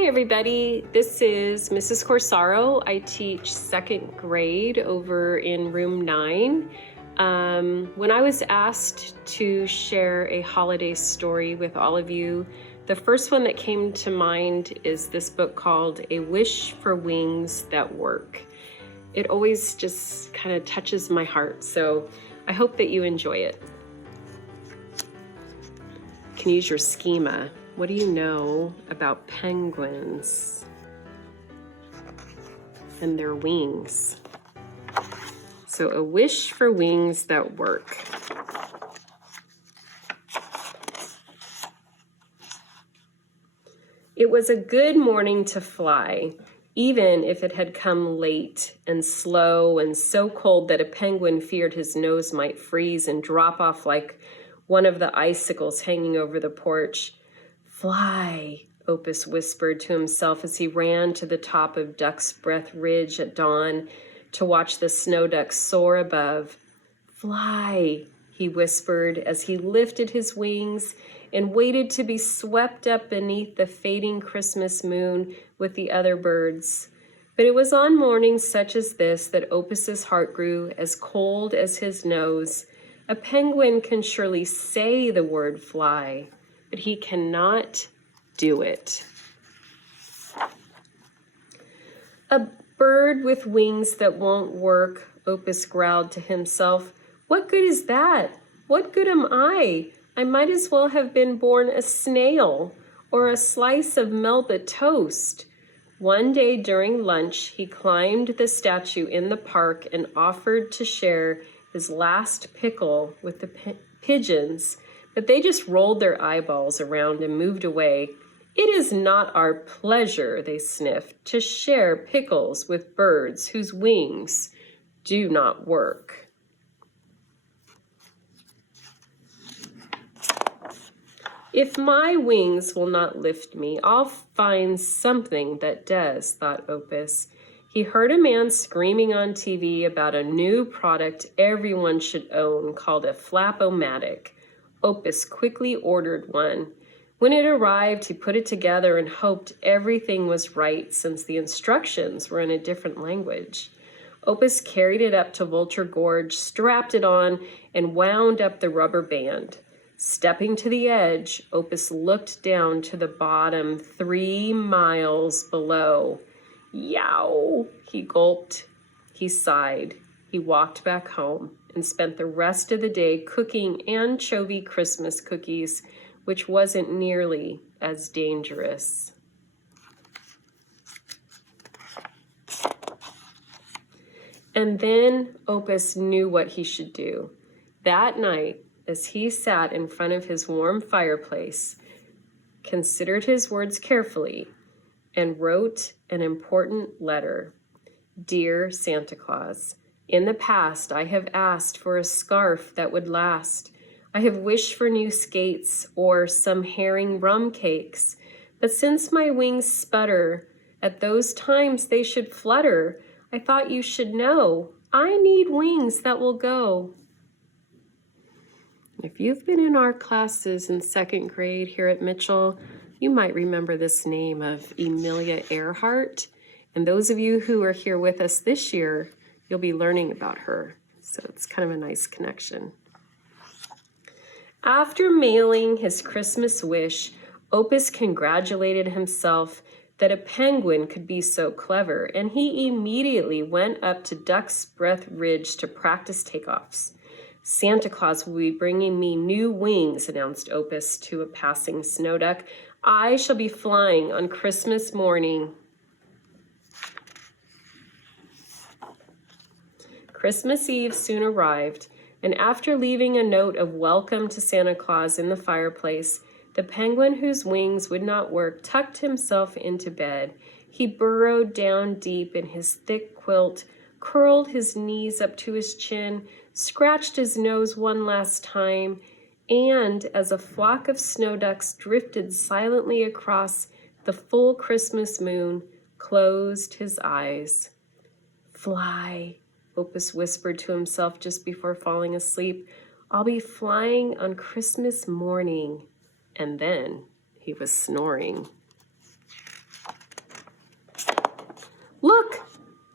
Hi everybody, this is Mrs. Corsaro. I teach second grade over in room 9. When I was asked to share a holiday story with all of you, the first one that came to mind is this book called A Wish for Wings That Work. It always just kind of touches my heart, so I hope that you enjoy it. You can use your schema. What do you know about penguins and their wings? So, a wish for wings that work. It was a good morning to fly, even if it had come late and slow and so cold that a penguin feared his nose might freeze and drop off like one of the icicles hanging over the porch. Fly, Opus whispered to himself as he ran to the top of Duck's Breath Ridge at dawn to watch the snow ducks soar above. Fly, he whispered as he lifted his wings and waited to be swept up beneath the fading Christmas moon with the other birds. But it was on mornings such as this that Opus's heart grew as cold as his nose. A penguin can surely say the word fly, but he cannot do it. A bird with wings that won't work, Opus growled to himself. What good is that? What good am I? I might as well have been born a snail or a slice of Melba toast. One day during lunch, he climbed the statue in the park and offered to share his last pickle with the pigeons, but they just rolled their eyeballs around and moved away. It is not our pleasure, they sniffed, to share pickles with birds whose wings do not work. If my wings will not lift me, I'll find something that does, thought Opus. He heard a man screaming on TV about a new product everyone should own called a flap-o-matic. Opus quickly ordered one. When it arrived, he put it together and hoped everything was right since the instructions were in a different language. Opus carried it up to Vulture Gorge, strapped it on, and wound up the rubber band. Stepping to the edge, Opus looked down to the bottom 3 miles below. Yow, he gulped. He sighed. He walked back home and spent the rest of the day cooking anchovy Christmas cookies, which wasn't nearly as dangerous. And then Opus knew what he should do. That night, as he sat in front of his warm fireplace, considered his words carefully, and wrote an important letter. Dear Santa Claus, in the past, I have asked for a scarf that would last. I have wished for new skates or some herring rum cakes. But since my wings sputter, at those times they should flutter. I thought you should know. I need wings that will go. If you've been in our classes in second grade here at Mitchell, you might remember this name of Amelia Earhart. And those of you who are here with us this year, you'll be learning about her. So it's kind of a nice connection. After mailing his Christmas wish, Opus congratulated himself that a penguin could be so clever, and he immediately went up to Duck's Breath Ridge to practice takeoffs. Santa Claus will be bringing me new wings, announced Opus to a passing snow duck. I shall be flying on Christmas morning. Christmas Eve soon arrived, and after leaving a note of welcome to Santa Claus in the fireplace, the penguin whose wings would not work tucked himself into bed. He burrowed down deep in his thick quilt, curled his knees up to his chin, scratched his nose one last time, and as a flock of snow ducks drifted silently across the full Christmas moon, closed his eyes. Fly, Opus whispered to himself just before falling asleep. I'll be flying on Christmas morning. And then he was snoring.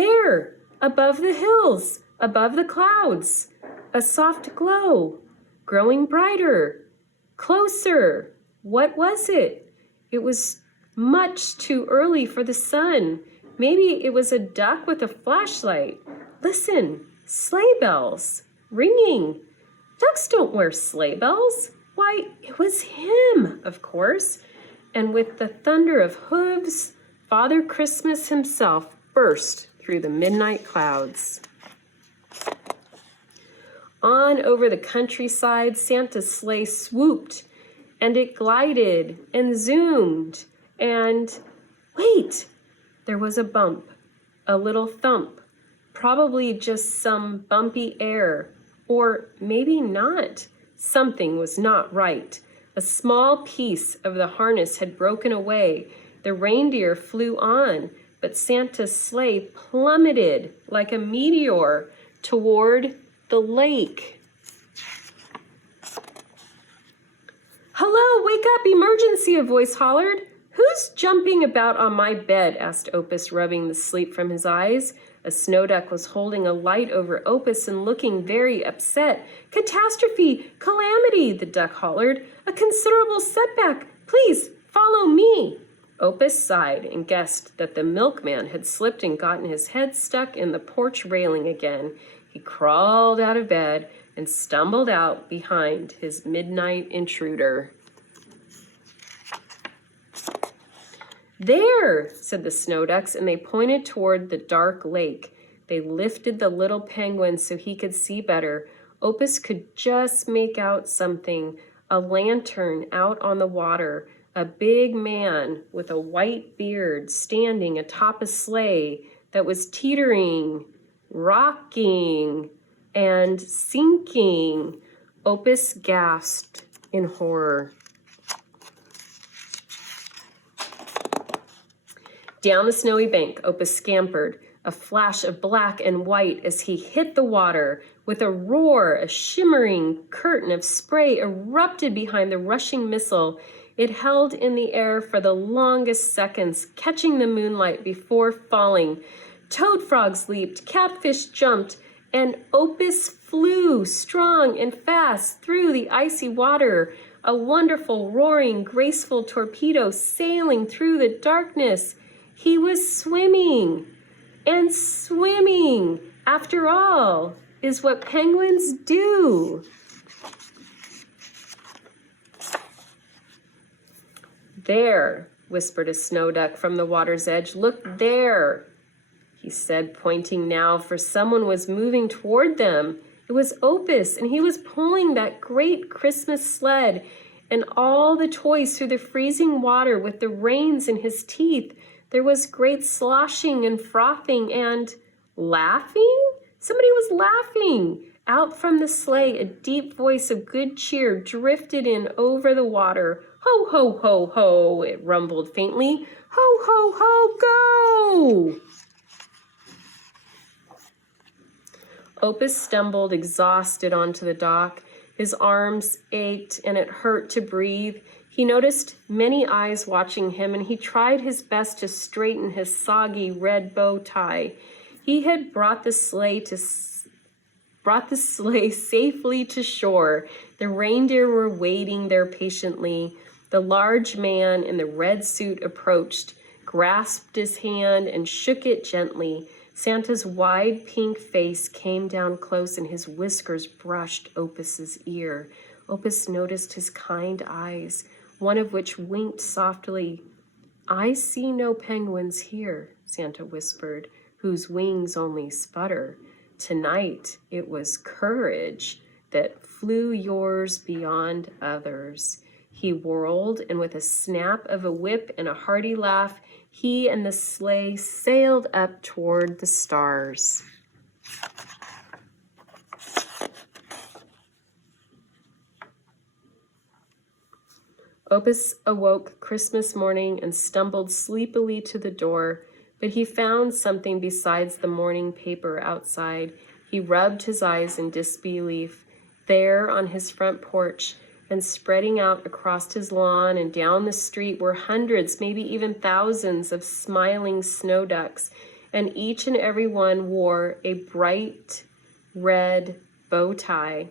There, above the hills, above the clouds, a soft glow, growing brighter, closer. What was it? It was much too early for the sun. Maybe it was a duck with a flashlight. Listen, sleigh bells, ringing. Ducks don't wear sleigh bells. Why, it was him, of course. And with the thunder of hooves, Father Christmas himself burst through the midnight clouds. On over the countryside, Santa's sleigh swooped, and it glided and zoomed, and wait, there was a bump, a little thump, probably just some bumpy air, or maybe not. Something was not right. A small piece of the harness had broken away. The reindeer flew on, but Santa's sleigh plummeted like a meteor toward the lake. "Hello, wake up, emergency," a voice hollered. "Who's jumping about on my bed?" asked Opus, rubbing the sleep from his eyes. A snow duck was holding a light over Opus and looking very upset. "Catastrophe! Calamity!" the duck hollered. "A considerable setback! Please, follow me!" Opus sighed and guessed that the milkman had slipped and gotten his head stuck in the porch railing again. He crawled out of bed and stumbled out behind his midnight intruder. "There," said the snow ducks, and they pointed toward the dark lake. They lifted the little penguin so he could see better. Opus could just make out something, a lantern out on the water, a big man with a white beard standing atop a sleigh that was teetering, rocking, and sinking. Opus gasped in horror. Down the snowy bank, Opus scampered, a flash of black and white as he hit the water. With a roar, a shimmering curtain of spray erupted behind the rushing missile. It held in the air for the longest seconds, catching the moonlight before falling. Toad frogs leaped, catfish jumped, and Opus flew strong and fast through the icy water, a wonderful, roaring, graceful torpedo sailing through the darkness. He was swimming, and swimming, after all, is what penguins do. "There," whispered a snow duck from the water's edge. "Look there," he said, pointing now, for someone was moving toward them. It was Opus, and he was pulling that great Christmas sled and all the toys through the freezing water with the reins in his teeth. There was great sloshing and frothing and laughing. Somebody was laughing. Out from the sleigh, a deep voice of good cheer drifted in over the water. "Ho, ho, ho, ho," it rumbled faintly. "Ho, ho, ho, go!" Opus stumbled exhausted onto the dock. His arms ached and it hurt to breathe. He noticed many eyes watching him, and he tried his best to straighten his soggy red bow tie. He had brought the sleigh safely to shore. The reindeer were waiting there patiently. The large man in the red suit approached, grasped his hand, and shook it gently. Santa's wide pink face came down close, and his whiskers brushed Opus's ear. Opus noticed his kind eyes, one of which winked softly. "I see no penguins here," Santa whispered, "whose wings only sputter. Tonight it was courage that flew yours beyond others." He whirled, and with a snap of a whip and a hearty laugh, he and the sleigh sailed up toward the stars. Opus awoke Christmas morning and stumbled sleepily to the door, but he found something besides the morning paper outside. He rubbed his eyes in disbelief. There on his front porch and spreading out across his lawn and down the street were hundreds, maybe even thousands of smiling snow ducks. and each and every one wore a bright red bow tie.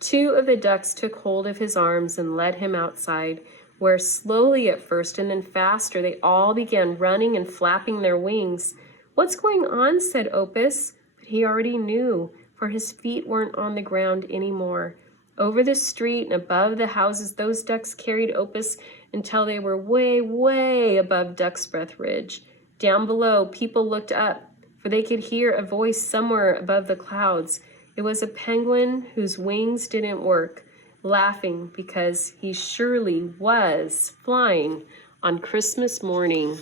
2 of the ducks took hold of his arms and led him outside, where slowly at first and then faster they all began running and flapping their wings. "What's going on?" said Opus, but he already knew, for his feet weren't on the ground anymore. Over the street and above the houses, those ducks carried Opus until they were way, way above Duck's Breath Ridge. Down below, people looked up, for they could hear a voice somewhere above the clouds. It was a penguin whose wings didn't work, laughing because he surely was flying on Christmas morning.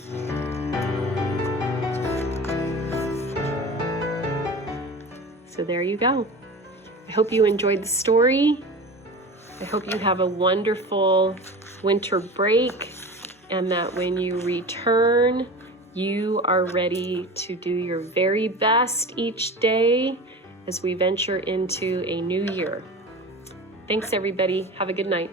So there you go. I hope you enjoyed the story. I hope you have a wonderful winter break, and that when you return, you are ready to do your very best each day as we venture into a new year. Thanks, everybody. Have a good night.